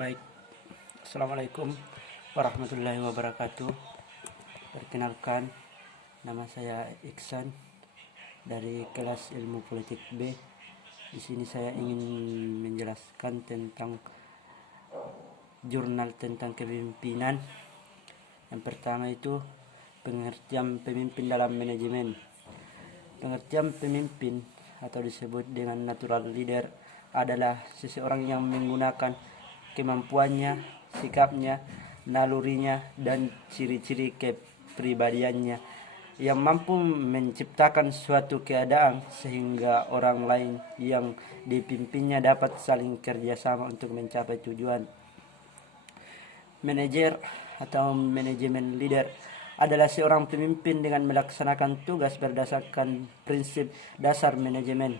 Baik, Assalamualaikum warahmatullahi wabarakatuh. Perkenalkan, nama saya Iksan dari kelas Ilmu Politik B. Di sini saya ingin menjelaskan tentang jurnal tentang kepemimpinan. Yang pertama itu pengertian pemimpin dalam manajemen. Pengertian pemimpin atau disebut dengan natural leader adalah seseorang yang menggunakan kemampuannya, sikapnya, nalurinya, dan ciri-ciri kepribadiannya yang mampu menciptakan suatu keadaan sehingga orang lain yang dipimpinnya dapat saling kerjasama untuk mencapai tujuan. Manajer atau manajemen leader adalah seorang pemimpin dengan melaksanakan tugas berdasarkan prinsip dasar manajemen,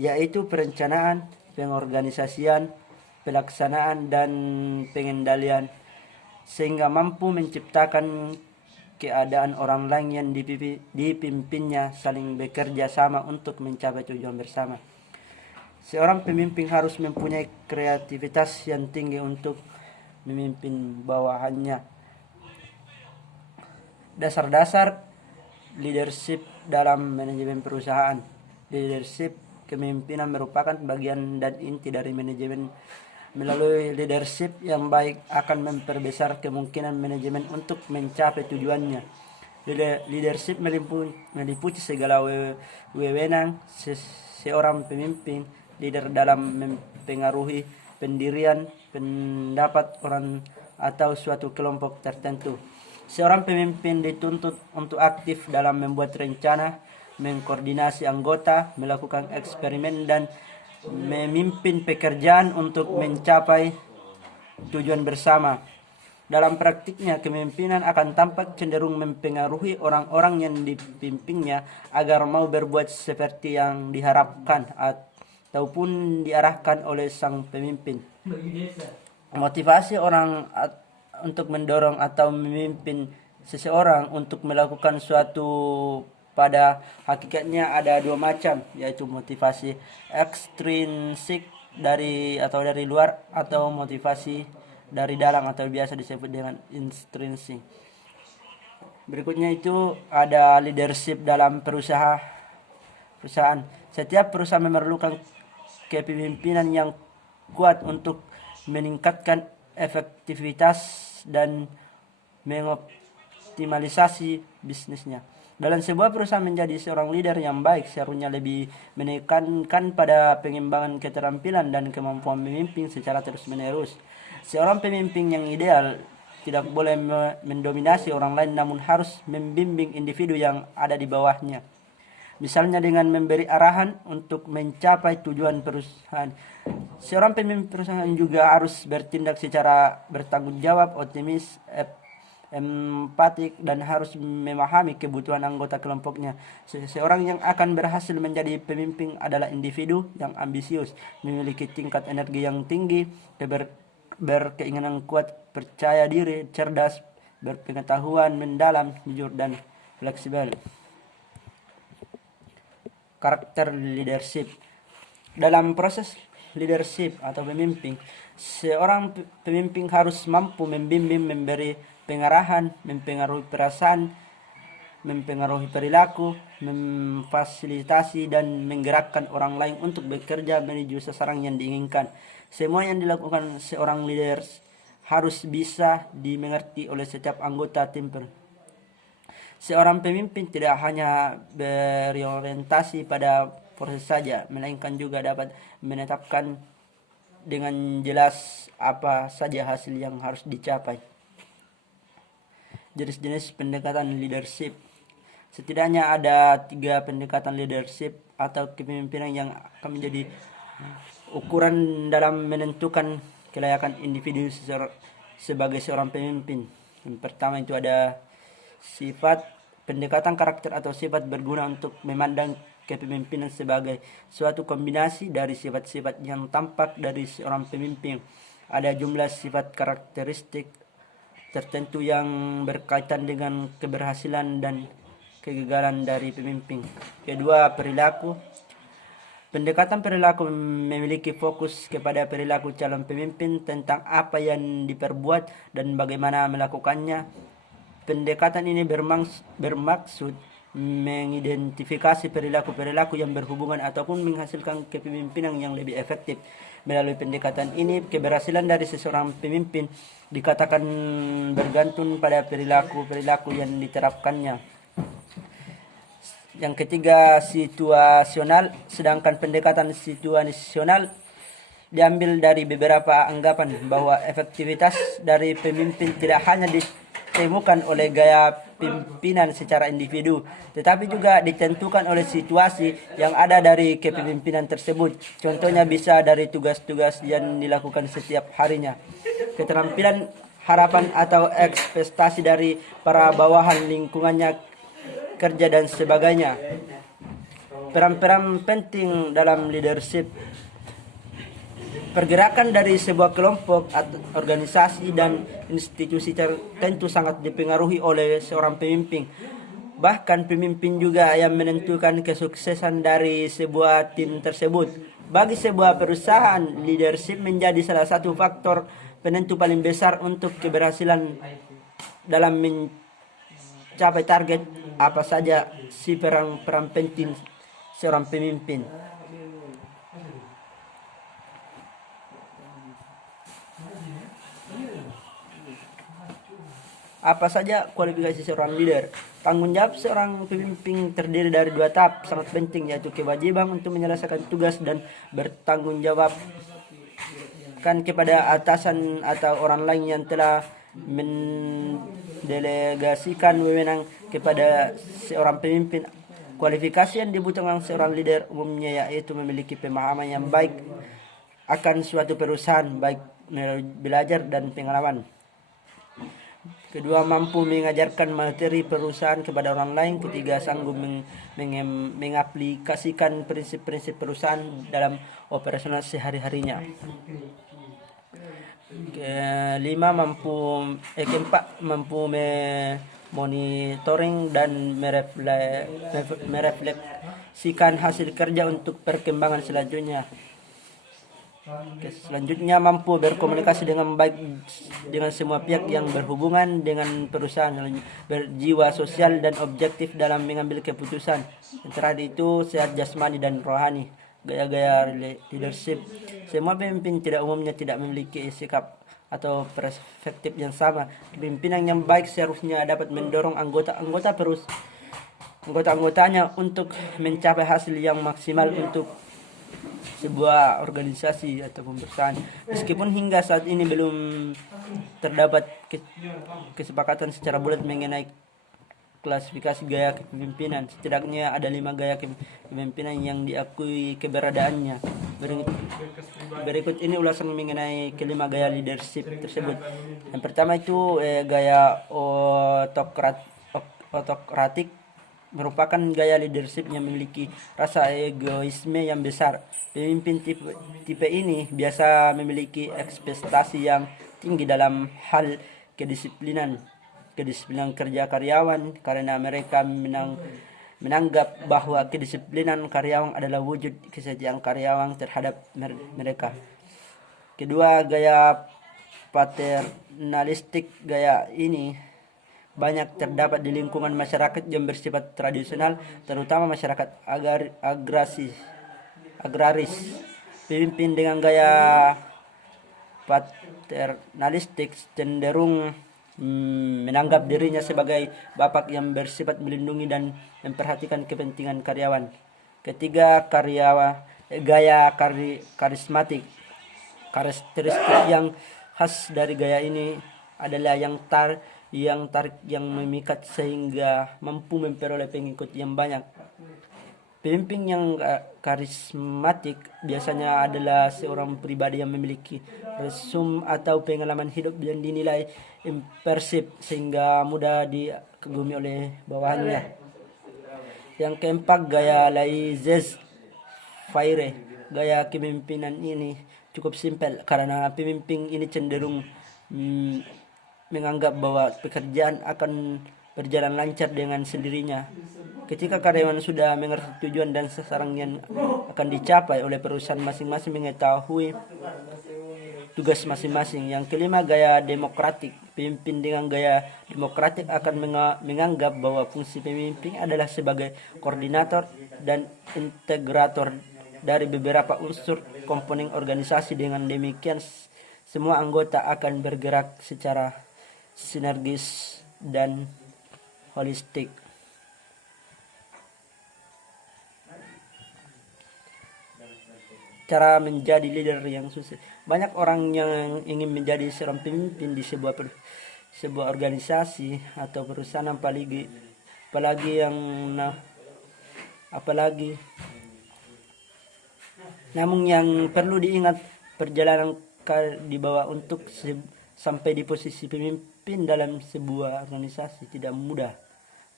yaitu perencanaan, pengorganisasian, pelaksanaan, dan pengendalian, sehingga mampu menciptakan keadaan orang lain yang dipimpinnya saling bekerja sama untuk mencapai tujuan bersama. Seorang pemimpin harus mempunyai kreativitas yang tinggi untuk memimpin bawahannya. Dasar-dasar leadership dalam manajemen perusahaan. Leadership kepemimpinan merupakan bagian dan inti dari manajemen. Melalui leadership yang baik akan memperbesar kemungkinan manajemen untuk mencapai tujuannya. Leadership meliputi segala wewenang seorang pemimpin leader dalam mempengaruhi pendirian pendapat orang atau suatu kelompok tertentu. Seorang pemimpin dituntut untuk aktif dalam membuat rencana, mengkoordinasi anggota, melakukan eksperimen, dan memimpin pekerjaan untuk mencapai tujuan bersama. Dalam praktiknya, kepemimpinan akan tampak cenderung mempengaruhi orang-orang yang dipimpinnya agar mau berbuat seperti yang diharapkan ataupun diarahkan oleh sang pemimpin. Motivasi orang untuk mendorong atau memimpin seseorang untuk melakukan suatu pada hakikatnya ada dua macam, yaitu motivasi ekstrinsik dari luar atau motivasi dari dalam atau biasa disebut dengan intrinsik. Berikutnya itu ada leadership dalam perusahaan. Setiap perusahaan memerlukan kepemimpinan yang kuat untuk meningkatkan efektivitas dan mengoptimalisasi bisnisnya. Dalam sebuah perusahaan, menjadi seorang leader yang baik seharusnya lebih menekankan pada pengembangan keterampilan dan kemampuan memimpin secara terus-menerus. Seorang pemimpin yang ideal tidak boleh mendominasi orang lain, namun harus membimbing individu yang ada di bawahnya. Misalnya dengan memberi arahan untuk mencapai tujuan perusahaan. Seorang pemimpin perusahaan juga harus bertindak secara bertanggung jawab, optimis, empatik, dan harus memahami kebutuhan anggota kelompoknya. Seseorang yang akan berhasil menjadi pemimpin adalah individu yang ambisius, memiliki tingkat energi yang tinggi, berkeinginan kuat, percaya diri, cerdas, berpengetahuan mendalam, jujur, dan fleksibel. Karakter leadership. Dalam proses leadership atau pemimpin, seorang pemimpin harus mampu membimbing, memberi pengarahan, mempengaruhi perasaan, mempengaruhi perilaku, memfasilitasi, dan menggerakkan orang lain untuk bekerja menuju sasaran yang diinginkan. Semua yang dilakukan seorang leader harus bisa dimengerti oleh setiap anggota tim. Seorang pemimpin tidak hanya berorientasi pada proses saja, melainkan juga dapat menetapkan dengan jelas apa saja hasil yang harus dicapai. Jenis-jenis pendekatan leadership. Setidaknya ada 3 pendekatan leadership atau kepemimpinan yang akan menjadi ukuran dalam menentukan kelayakan individu sebagai seorang pemimpin. Yang pertama itu ada sifat, pendekatan karakter atau sifat berguna untuk memandang kepemimpinan sebagai suatu kombinasi dari sifat-sifat yang tampak dari seorang pemimpin. Ada jumlah sifat karakteristik tertentu yang berkaitan dengan keberhasilan dan kegagalan dari pemimpin. Kedua, perilaku. Pendekatan perilaku memiliki fokus kepada perilaku calon pemimpin tentang apa yang diperbuat dan bagaimana melakukannya. Pendekatan ini bermaksud mengidentifikasi perilaku-perilaku yang berhubungan ataupun menghasilkan kepemimpinan yang lebih efektif. Melalui pendekatan ini, keberhasilan dari seseorang pemimpin dikatakan bergantung pada perilaku-perilaku yang diterapkannya. Yang ketiga, situasional, sedangkan pendekatan situasional diambil dari beberapa anggapan bahwa efektivitas dari pemimpin tidak hanya ditemukan oleh gaya pimpinan secara individu, tetapi juga ditentukan oleh situasi yang ada dari kepemimpinan tersebut. Contohnya bisa dari tugas-tugas yang dilakukan setiap harinya, keterampilan, harapan atau ekspektasi dari para bawahan lingkungannya, kerja dan sebagainya. Peran-peran penting dalam leadership. Pergerakan dari sebuah kelompok atau organisasi dan institusi tertentu sangat dipengaruhi oleh seorang pemimpin. Bahkan pemimpin juga yang menentukan kesuksesan dari sebuah tim tersebut. Bagi sebuah perusahaan, leadership menjadi salah satu faktor penentu paling besar untuk keberhasilan dalam mencapai target. Apa saja si peran penting seorang pemimpin? Apa saja kualifikasi seorang leader? Tanggung jawab seorang pemimpin terdiri dari 2 tahap sangat penting, yaitu kewajiban untuk menyelesaikan tugas dan bertanggung jawab kepada atasan atau orang lain yang telah mendelegasikan wewenang kepada seorang pemimpin. Kualifikasi yang dibutuhkan seorang leader umumnya yaitu memiliki pemahaman yang baik akan suatu perusahaan, baik belajar dan pengalaman. Kedua, mampu mengajarkan materi perusahaan kepada orang lain. Ketiga, sanggup mengaplikasikan prinsip-prinsip perusahaan dalam operasional sehari-harinya. Keempat, mampu monitoring dan merefleksikan hasil kerja untuk perkembangan selanjutnya. Selanjutnya, mampu berkomunikasi dengan baik dengan semua pihak yang berhubungan dengan perusahaan, berjiwa sosial dan objektif dalam mengambil keputusan. Yang terakhir itu sehat jasmani dan rohani. Gaya-gaya leadership. Semua pemimpin umumnya tidak memiliki sikap atau perspektif yang sama. Kepemimpinan yang baik seharusnya dapat mendorong anggota-anggotanya untuk mencapai hasil yang maksimal untuk sebuah organisasi atau perusahaan. Meskipun hingga saat ini belum terdapat kesepakatan secara bulat mengenai klasifikasi gaya kepemimpinan, setidaknya ada 5 gaya kepemimpinan yang diakui keberadaannya. Berikut ini ulasan mengenai kelima gaya leadership tersebut. Yang pertama itu gaya otokratik, merupakan gaya leadership yang memiliki rasa egoisme yang besar. Pemimpin tipe ini biasa memiliki ekspektasi yang tinggi dalam hal kedisiplinan kerja karyawan, karena mereka menganggap bahwa kedisiplinan karyawan adalah wujud kesetiaan karyawan terhadap mereka. Kedua, gaya paternalistik. Gaya ini banyak terdapat di lingkungan masyarakat yang bersifat tradisional, terutama masyarakat agraris. Pemimpin dengan gaya paternalistik cenderung menganggap dirinya sebagai bapak yang bersifat melindungi dan memperhatikan kepentingan karyawan. Ketiga, gaya karismatik. Karakteristik yang khas dari gaya ini adalah yang memikat sehingga mampu memperoleh pengikut yang banyak. Pemimpin yang karismatik biasanya adalah seorang pribadi yang memiliki resum atau pengalaman hidup yang dinilai impresif sehingga mudah dikagumi oleh bawahannya. Yang keempat, gaya laissez-faire. Gaya kepemimpinan ini cukup simpel karena pemimpin ini cenderung menganggap bahwa pekerjaan akan berjalan lancar dengan sendirinya. Ketika karyawan sudah mengerti tujuan dan sasaran yang akan dicapai oleh perusahaan masing-masing, mengetahui tugas masing-masing. Yang kelima, gaya demokratik. Pemimpin dengan gaya demokratik akan menganggap bahwa fungsi pemimpin adalah sebagai koordinator dan integrator dari beberapa unsur komponen organisasi. Dengan demikian, semua anggota akan bergerak secara sinergis dan holistik. Cara menjadi leader yang sukses. Banyak orang yang ingin menjadi seorang pemimpin di sebuah organisasi atau perusahaan, apalagi namun yang perlu diingat, perjalanan di bawah untuk sampai di posisi pemimpin dalam sebuah organisasi tidak mudah.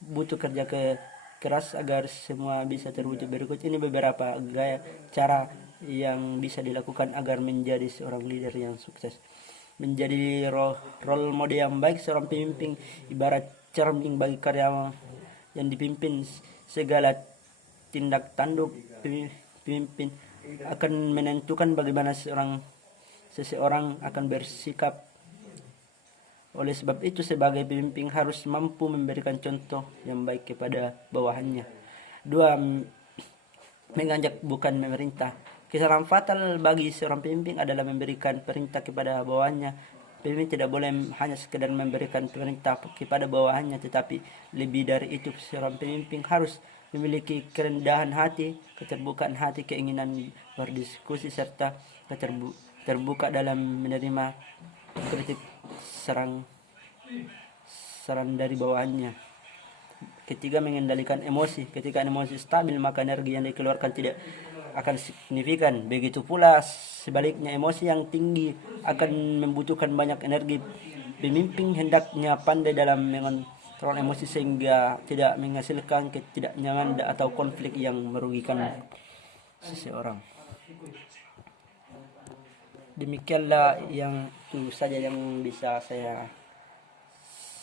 Butuh kerja keras agar semua bisa terwujud. Berikut ini beberapa cara yang bisa dilakukan agar menjadi seorang leader yang sukses. Menjadi role model yang baik. Seorang pemimpin ibarat cermin bagi karyawan yang dipimpin. Segala tindak tanduk pemimpin akan menentukan bagaimana seseorang akan bersikap. Oleh sebab itu, sebagai pemimpin harus mampu memberikan contoh yang baik kepada bawahannya. 2. Mengajak bukan memerintah. Kesalahan fatal bagi seorang pemimpin adalah memberikan perintah kepada bawahannya. Pemimpin tidak boleh hanya sekedar memberikan perintah kepada bawahannya, tetapi lebih dari itu, seorang pemimpin harus memiliki kerendahan hati, keterbukaan hati, keinginan berdiskusi, serta terbuka dalam menerima kritik saran dari bawahannya. Ketiga, mengendalikan emosi. Ketika emosi stabil, maka energi yang dikeluarkan tidak akan signifikan. Begitu pula sebaliknya, emosi yang tinggi akan membutuhkan banyak energi. Pemimpin hendaknya pandai dalam mengontrol emosi sehingga tidak menghasilkan ketidaknyamanan atau konflik yang merugikan seseorang. Demikianlah yang itu saja yang bisa saya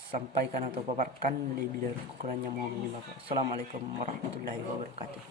sampaikan atau paparkan. Lebih dari kurangnya mohon maaf. Assalamualaikum warahmatullahi wabarakatuh.